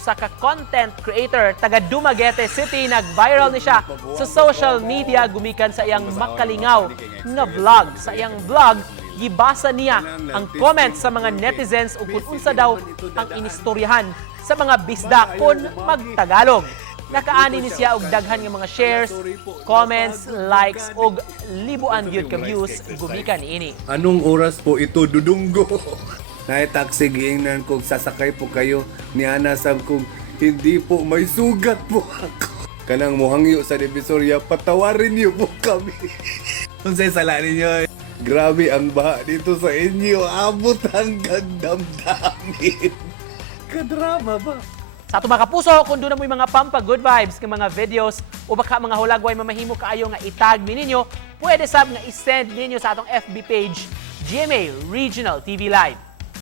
usa ka content creator taga Dumaguete City. Nag-viral ni siya sa social media gumikan sa iyang makalingaw nga vlog. Sa iyang vlog, gibasa niya ang comments sa mga netizens ug kung unsa daw ang inistoryahan sa mga bisda kon magtagalog. Nakaani ni siya og daghan nga mga shares, comments, likes ug libuan gyud ka views gumikan niini. Anong oras po ito, Dudunggo? Naitaksi giingnan kung sasakay po kayo ni Anasam kung hindi po may sugat po ako. Kanang muhangyo sa Divisoria, patawarin niyo po kami. Kung sa'y sala ninyo, grabe ang baha dito sa inyo. Abot hanggang damdamin. Kadrama ba? Sa ato mga kapuso, kung doon na mo yung mga pampa good vibes ng mga videos o baka mga hulagway mamahimo kaayo nga itag mi ninyo, pwede sab nga isend ninyo sa atong FB page GMA Regional TV Live.